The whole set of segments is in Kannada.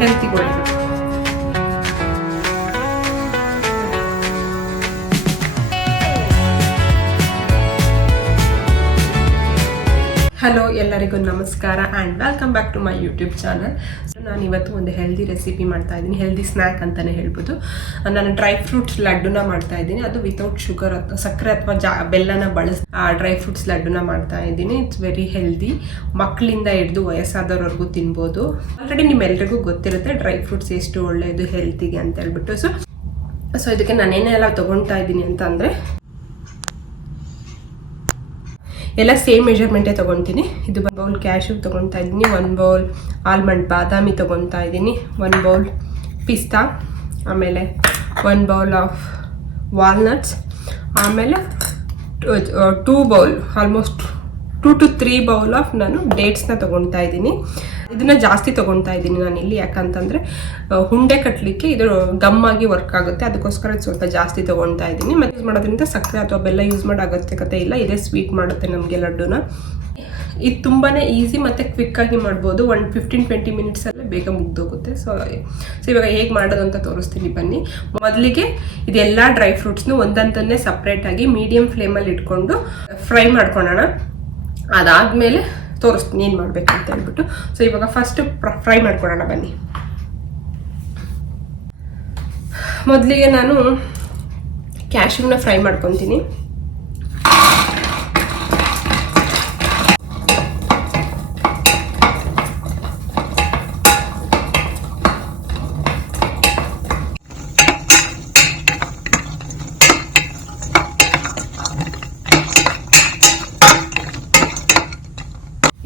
ಹೆಲ್ತಿಗೆ ಒಳ್ಳೆಯದು. ಹಲೋ, ಎಲ್ಲರಿಗೂ ನಮಸ್ಕಾರ and welcome back to my YouTube channel. ನಾನು ಇವತ್ತು ಒಂದು ಹೆಲ್ದಿ ರೆಸಿಪಿ ಮಾಡ್ತಾ ಇದ್ದೀನಿ, ಹೆಲ್ದಿ ಸ್ನ್ಯಾಕ್ ಅಂತಲೇ ಹೇಳ್ಬೋದು. ನಾನು ಡ್ರೈ ಫ್ರೂಟ್ಸ್ ಲಡ್ಡುನ ಮಾಡ್ತಾ ಇದ್ದೀನಿ. ಅದು ವಿತೌಟ್ ಶುಗರ್ ಸಕ್ಕರೆ ಅಥವಾ ಬೆಲ್ಲನ ಬಳಸಿ ಡ್ರೈ ಫ್ರೂಟ್ಸ್ ಲಡ್ಡುನ ಮಾಡ್ತಾ ಇದ್ದೀನಿ. It's very healthy. ಮಕ್ಕಳಿಂದ ಹಿಡಿದು ವಯಸ್ಸಾದವ್ರವರೆಗೂ ತಿನ್ಬೋದು. ಆಲ್ರೆಡಿ ನಿಮ್ಮೆಲ್ರಿಗೂ ಗೊತ್ತಿರುತ್ತೆ ಡ್ರೈ ಫ್ರೂಟ್ಸ್ ಎಷ್ಟು ಒಳ್ಳೆಯದು ಹೆಲ್ತಿಗೆ ಅಂತ ಹೇಳ್ಬಿಟ್ಟು. ಸೊ ಇದಕ್ಕೆ ನಾನೇನೆಲ್ಲ ತೊಗೊಳ್ತಾ ಇದ್ದೀನಿ ಅಂತ ಅಂದರೆ ಎಲ್ಲ ಸೇಮ್ ಮೆಜರ್ಮೆಂಟೇ ತೊಗೊತೀನಿ. ಇದು 1 ಬೌಲ್ ಕ್ಯಾಶ್ಯೂ ತೊಗೊಳ್ತಾ ಇದ್ದೀನಿ, 1 ಬೌಲ್ ಆಲ್ಮಂಡ್ ಬಾದಾಮಿ ತೊಗೊಳ್ತಾ ಇದ್ದೀನಿ, 1 ಬೌಲ್ ಪಿಸ್ತಾ, ಆಮೇಲೆ 1 ಬೌಲ್ ಆಫ್ ವಾಲ್ನಟ್ಸ್, ಆಮೇಲೆ 2 bowl almost 2 to 3 bowl of ನಾನು ಡೇಟ್ಸ್ನ ತೊಗೊಳ್ತಾ ಇದ್ದೀನಿ. ಇದನ್ನು ಜಾಸ್ತಿ ತೊಗೊಳ್ತಾ ಇದ್ದೀನಿ ನಾನು ಇಲ್ಲಿ, ಯಾಕಂತಂದರೆ ಹುಂಡೆ ಕಟ್ಟಲಿಕ್ಕೆ ಇದು ಗಮ್ಮಾಗಿ ವರ್ಕ್ ಆಗುತ್ತೆ, ಅದಕ್ಕೋಸ್ಕರ ಸ್ವಲ್ಪ ಜಾಸ್ತಿ ತೊಗೊಳ್ತಾ ಇದ್ದೀನಿ. ಮತ್ತು ಯೂಸ್ ಮಾಡೋದ್ರಿಂದ ಸಕ್ಕರೆ ಅಥವಾ ಬೆಲ್ಲ ಯೂಸ್ ಮಾಡೋ ಅಗತ್ಯಕತೆ ಇಲ್ಲ. ಇದೇ ಸ್ವೀಟ್ ಮಾಡುತ್ತೆ ನಮಗೆ ಲಡ್ಡುನ. ಇದು ತುಂಬಾ ಈಸಿ ಮತ್ತು ಕ್ವಿಕ್ಕಾಗಿ ಮಾಡ್ಬೋದು. 15-20 ಮಿನಿಟ್ಸಲ್ಲೇ ಬೇಗ ಮುಗ್ದೋಗುತ್ತೆ. ಸೊ ಇವಾಗ ಹೇಗೆ ಮಾಡೋದು ಅಂತ ತೋರಿಸ್ತೀನಿ ಬನ್ನಿ. ಮೊದಲಿಗೆ ಇದೆಲ್ಲ ಡ್ರೈ ಫ್ರೂಟ್ಸ್ನು ಒಂದಂತನ್ನೇ ಸಪ್ರೇಟಾಗಿ ಮೀಡಿಯಮ್ ಫ್ಲೇಮಲ್ಲಿ ಇಟ್ಕೊಂಡು ಫ್ರೈ ಮಾಡ್ಕೊಳ್ಳೋಣ. ಅದಾದಮೇಲೆ ತೋರಿಸ್ತೀನಿ ಏನು ಮಾಡಬೇಕಂತ ಹೇಳ್ಬಿಟ್ಟು. ಸೊ ಇವಾಗ ಫಸ್ಟ್ ಫ್ರೈ ಮಾಡ್ಕೊಳ್ಳೋಣ ಬನ್ನಿ. ಮೊದಲಿಗೆ ನಾನು ಕ್ಯಾಶ್ಯೂನ ಫ್ರೈ ಮಾಡ್ಕೊತೀನಿ.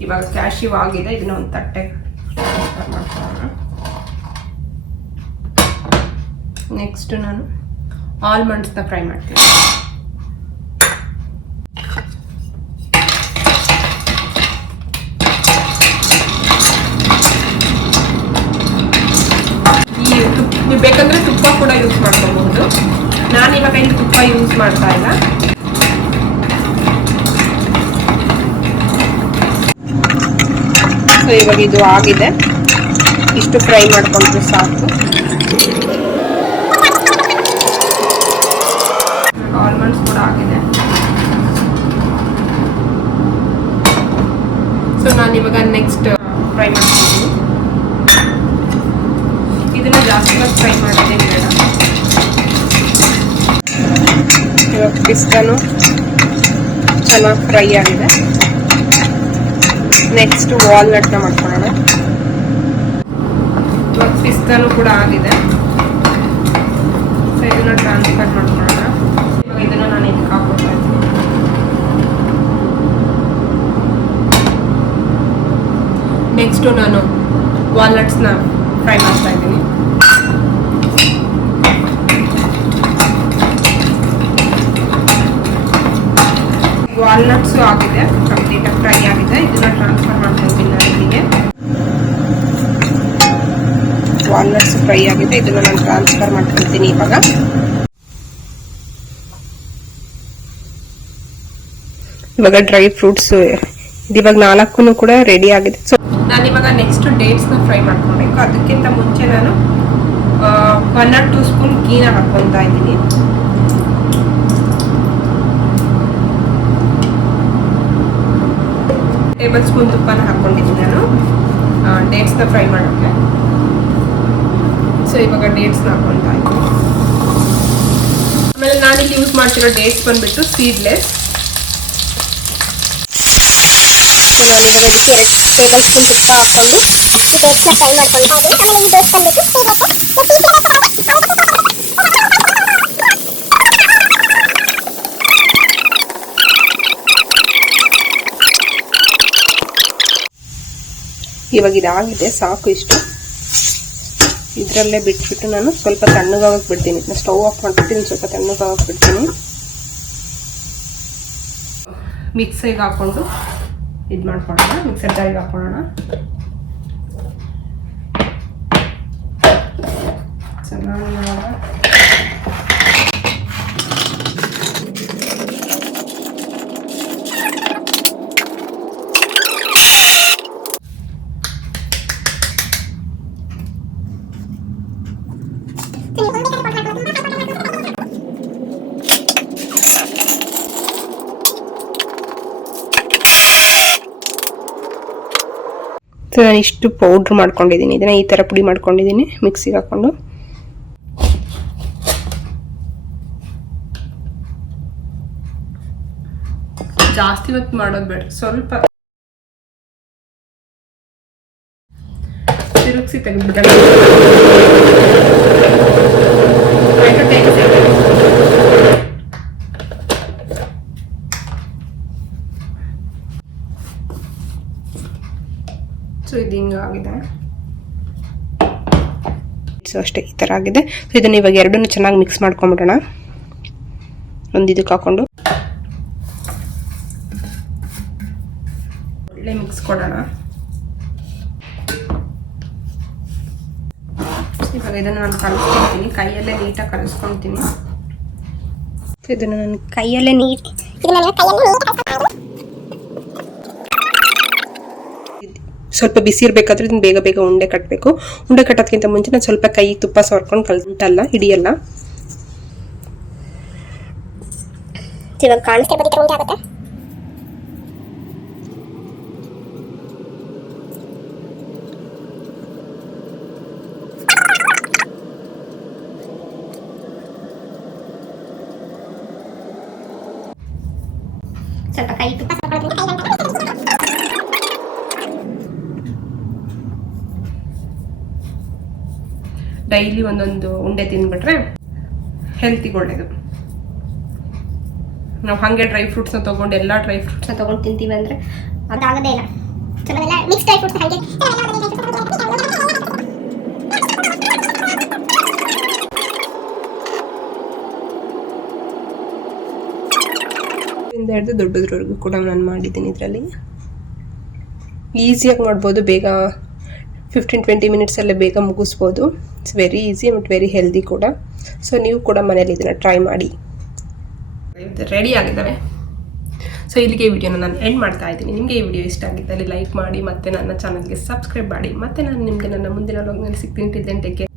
ಇವಾಗ ಕ್ಯಾಶ್ಯೂ ಆಗಿದೆ, ಇದನ್ನ ಒಂದು ತಟ್ಟೆ ಮಾಡ್ಕೊಳ್ಳೋಣ. ನೆಕ್ಸ್ಟ್ ನಾನು ಆಲ್ಮಂಡ್ಸ್ನ ಫ್ರೈ ಮಾಡ್ತೀನಿ. ನೀವು ಬೇಕಂದ್ರೆ ತುಪ್ಪ ಕೂಡ ಯೂಸ್ ಮಾಡ್ಕೋಬಹುದು. ನಾನಿವಾಗ ಇಲ್ಲಿ ತುಪ್ಪ ಯೂಸ್ ಮಾಡ್ತಾ ಇಲ್ಲ. ಸೊ ಇವಾಗ ಇದು ಆಗಿದೆ, ಇಷ್ಟು ಫ್ರೈ ಮಾಡ್ಕೊಂಡ್ರೆ ಸಾಕು. ಆಲ್ಮಂಡ್ಸ್ ಕೂಡ ಆಗಿದೆ. ಸೊ ನಾನು ಇವಾಗ ನೆಕ್ಸ್ಟ್ ಫ್ರೈ ಮಾಡ್ತೀನಿ. ಇದನ್ನ ಜಾಸ್ತಿ ಫ್ರೈ ಮಾಡೋದೇ ಬೇಡ. ಇವಾಗ ಪಿಸ್ತಾನು ಚೆನ್ನಾಗಿ ಫ್ರೈ ಆಗಿದೆ. ನೆಕ್ಸ್ಟ್ ವಾಲ್ನಟ್ನ ಮಾಡ್ಕೊಳ್ಳೋಣ. ಇವಾಗ ಪಿಸ್ತಾನು ಕೂಡ ಆಗಿದೆ. ಸೊ ಇದನ್ನ ಟ್ರಾನ್ಸ್ಫರ್ ಮಾಡ್ಕೊಳ್ಳೋಣ. ಇವಾಗ ಇದನ್ನ ನಾನು ಇದಕ್ಕೆ ಹಾಕ್ಕೊಳ್ತಾ ಇದ್ದೀನಿ. ನೆಕ್ಸ್ಟು ನಾನು ವಾಲ್ನಟ್ಸ್ನ ಫ್ರೈ ಮಾಡ್ತಾ ಇದ್ದೀನಿ. ವಾಲ್ನಟ್ಸು ಆಗಿದೆ, ಕಂಪ್ಲೀಟಾಗಿ ಫ್ರೈ ಆಗಿದೆ. ಇದನ್ನ ಟ್ರಾನ್ಸ್ಫರ್ ಮಾಡ್ಕೊಳ್ತೀನಿ ನಾನು ಇಲ್ಲಿಗೆ. ವಾಲ್ನಟ್ಸ್ ಫ್ರೈ ಆಗಿದೆ, ಇದನ್ನ ನಾನು ಟ್ರಾನ್ಸ್ಫರ್ ಮಾಡ್ಕೊಳ್ತೀನಿ ಇವಾಗ. ಇವಾಗ ಡ್ರೈ ಫ್ರೂಟ್ಸ್ ಇವಾಗ 4 ಕೂಡ ರೆಡಿ ಆಗಿದೆ. ಸೊ ನಾನಿವಾಗ ನೆಕ್ಸ್ಟ್ ಡೇಟ್ಸ್ನ ಫ್ರೈ ಮಾಡ್ಕೊಳ್ಬೇಕು. ಅದಕ್ಕಿಂತ ಮುಂಚೆ ನಾನು 1 or 2 ಸ್ಪೂನ್ ಗೀನ ಹಾಕ್ಕೊಳ್ತಾ ಇದ್ದೀನಿ. ಟೇಬಲ್ ಸ್ಪೂನ್ ತುಪ್ಪನ ಹಾಕ್ಕೊಂಡಿದ್ದೀನಿ ನಾನು ಡೇಟ್ಸ್ನ ಫ್ರೈ ಮಾಡೋಕ್ಕೆ. ಸೊ ಇವಾಗ ಡೇಟ್ಸ್ನ ಹಾಕ್ಕೊಳ್ತಾ ಇದ್ದೀನಿ. ಆಮೇಲೆ ನಾನಿಲ್ಲಿ ಯೂಸ್ ಮಾಡ್ತಿರೋ ಡೇಟ್ಸ್ ಬಂದುಬಿಟ್ಟು ಸೀಡ್ಲೆಸ್. ಸೊ ನಾನಿವಾಗ ಇದಕ್ಕೆ 2 ಟೇಬಲ್ ಸ್ಪೂನ್ ತುಪ್ಪ ಹಾಕ್ಕೊಂಡು ಡೇಟ್ಸ್ನ ಫ್ರೈ ಮಾಡ್ಕೊಳ್ತಾ ಇದ್ದೀನಿ. ಡೇಟ್ಸ್ ಬಂದುಬಿಟ್ಟು ಇವಾಗ ಇದಾಗಿದೆ, ಸಾಕು ಇಷ್ಟು. ಇದರಲ್ಲೇ ಬಿಟ್ಬಿಟ್ಟು ನಾನು ಸ್ವಲ್ಪ ತಣ್ಣಗಾಗಕ್ಕೆ ಬಿಡ್ತೀನಿ. ಸ್ಟವ್ ಆಫ್ ಮಾಡ್ಬಿಟ್ಟು ಸ್ವಲ್ಪ ತಣ್ಣಗಾಗಕ್ಕೆ ಬಿಡ್ತೀನಿ. ಮಿಕ್ಸಿಗೆ ಹಾಕ್ಕೊಂಡು ಇದು ಮಾಡ್ಕೊಳ್ಳೋಣ, ಮಿಕ್ಸರ್ ಜಾರಿಗೆ ಹಾಕೊಳ್ಳೋಣ. ಚೆನ್ನಾಗಿ ಸೊ ನಾನು ಇಷ್ಟು ಪೌಡ್ರ್ ಮಾಡ್ಕೊಂಡಿದ್ದೀನಿ, ಇದನ್ನು ಈ ಥರ ಪುಡಿ ಮಾಡ್ಕೊಂಡಿದ್ದೀನಿ ಮಿಕ್ಸಿಗೆ ಹಾಕ್ಕೊಂಡು. ಜಾಸ್ತಿ ಹೊತ್ತು ಮಾಡೋದು ಬೇಡ, ಸ್ವಲ್ಪ ತಿರುಗಿಸಿ ತೆಗೆದ್ಬಿಡೋಣ. ಸೊ ಇದು ಹಿಂಗಾಗಿದೆ. ಸೊ ಅಷ್ಟೇ, ಈ ಥರ ಆಗಿದೆ. ಸೊ ಇದನ್ನು ಇವಾಗ ಎರಡನ್ನೂ ಚೆನ್ನಾಗಿ ಮಿಕ್ಸ್ ಮಾಡ್ಕೊಂಬಿಡೋಣ. ಒಂದು ಇದಕ್ಕೆ ಹಾಕ್ಕೊಂಡು ಒಳ್ಳೆ ಮಿಕ್ಸ್ ಕೊಡೋಣ. ಇವಾಗ ಇದನ್ನು ನಾನು ಕಲಿಸ್ಕೊಳ್ತೀನಿ, ಕೈಯಲ್ಲೇ ನೀಟಾಗಿ ಕಲಿಸ್ಕೊಳ್ತೀನಿ. ಇದನ್ನು ನಾನು ಕೈಯಲ್ಲೇ ಸ್ವಲ್ಪ ಬಿಸಿ ಇರಬೇಕಾದ್ರೆ ಇದನ್ನು ಬೇಗ ಬೇಗ ಉಂಡೆ ಕಟ್ಟಬೇಕು. ಉಂಡೆ ಕಟ್ಟೋದಕ್ಕಿಂತ ಮುಂಚೆ ನಾನು ಸ್ವಲ್ಪ ಕೈಗೆ ತುಪ್ಪ ಸವರ್ಕೊಂಡು ಕಲ್ತಲ್ಲ ಹಿಡಿಯಲ್ಲ. ಇವಾಗ ಕಾಣಿಸ್ತಿರ್ಬೋದು ಉಂಡೆ ಆಗುತ್ತೆ. ಸ್ವಲ್ಪ ಕೈ ತುಪ್ಪ ಡೈಲಿ ಒಂದೊಂದು ಉಂಡೆ ತಿಂದ್ಬಿಟ್ರೆ ಹೆಲ್ತಿಗೆ ಒಳ್ಳೇದು. ನಾವು ಹಾಗೆ ಡ್ರೈ ಫ್ರೂಟ್ಸ್ನ ತೊಗೊಂಡು ಎಲ್ಲ ಡ್ರೈ ಫ್ರೂಟ್ಸ್ನ ತೊಗೊಂಡು ತಿಂತೀವಿ ಅಂದರೆ ಅದಾಗದೇ ಇಲ್ಲ. ಮಿಕ್ಸ್ ಡ್ರೈ ಫ್ರೂಟ್ಸ್ ಹಾಗೆ ಹಿಡಿದು ದೊಡ್ಡದ್ರವರೆಗೂ ಕೂಡ ನಾನು ಮಾಡಿದ್ದೀನಿ. ಇದರಲ್ಲಿ ಈಸಿಯಾಗಿ ಮಾಡ್ಬೋದು, ಬೇಗ 15-20 ಮಿನಿಟ್ಸಲ್ಲೇ ಬೇಗ ಮುಗಿಸ್ಬೋದು. It's very easy but very healthy ಕೂಡ. ಸೊ ನೀವು ಕೂಡ ಮನೇಲಿ ಇದನ್ನು ಟ್ರೈ ಮಾಡಿ. ರೆಡಿ ಆಗಿದ್ದಾವೆ. ಸೊ ಇಲ್ಲಿಗೆ ಈ ವಿಡಿಯೋನ ನಾನು ಎಂಡ್ ಮಾಡ್ತಾ ಇದ್ದೀನಿ. ನಿಮಗೆ ಈ ವಿಡಿಯೋ ಇಷ್ಟ ಆಗಿದ್ದಲ್ಲಿ ಲೈಕ್ ಮಾಡಿ, ಮತ್ತು ನನ್ನ ಚಾನಲ್ಗೆ ಸಬ್ಸ್ಕ್ರೈಬ್ ಮಾಡಿ. ಮತ್ತು ನಾನು ನಿಮಗೆ ನನ್ನ ಮುಂದಿನ ವ್ಲಾಗ್ನಲ್ಲಿ ಸಿಗ್ತೀನಿ. Till then take care.